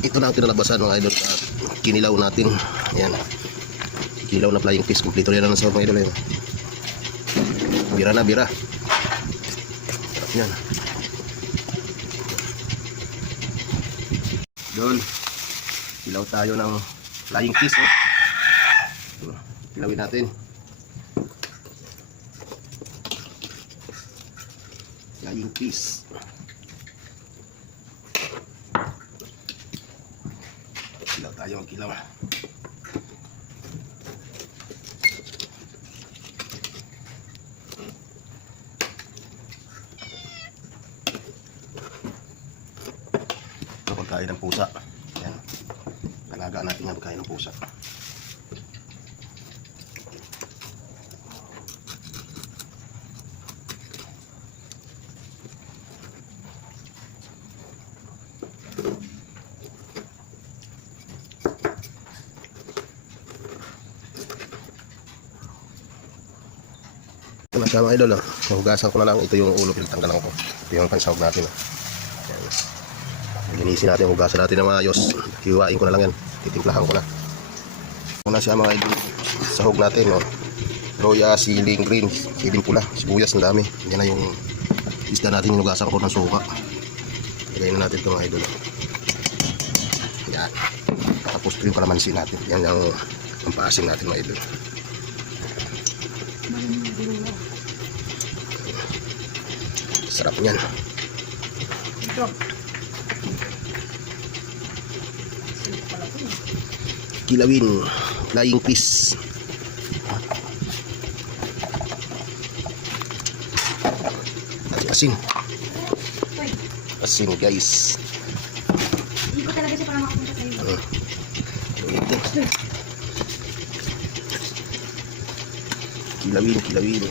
Ito na ang tinalabasan mga idol at kinilaw natin. Ayan. Kinilaw na flying fish. Kompleto yan na sa mga idol. Ayan. Bira na, bira. Yan. Doon. Kilaw tayo ng flying fish. Oh. Kilawin natin. Flying fish. Kilaw tayo, kilaw. Ito pagkain ng pusa. Yan. Alaga natin yung pagkain ng pusa. Ito na siya mga idol. Hugasan ko na lang. Ito yung ulo pinagtanggalan ko. Ito yung pansahog natin. Linisin natin, hugasan natin ng maayos. Hiwain ko na lang yan. Titimplahan ko na. Muna siya mga idol. Sahog natin. Roya, siling green, siling pula, sibuyas, ang dami. Yan na yung isda natin. Hinugasan ko ng suka. Lagay na natin ito mga idol. Yan. Tapos ito yung kalamansi natin. Yan yung paasim natin mga idol. Sarap niyan. Kilawin, flying fish. Asin. Asin guys. Hindi ko talaga siya para makapunta sa iyo. Kilawin, kilawin.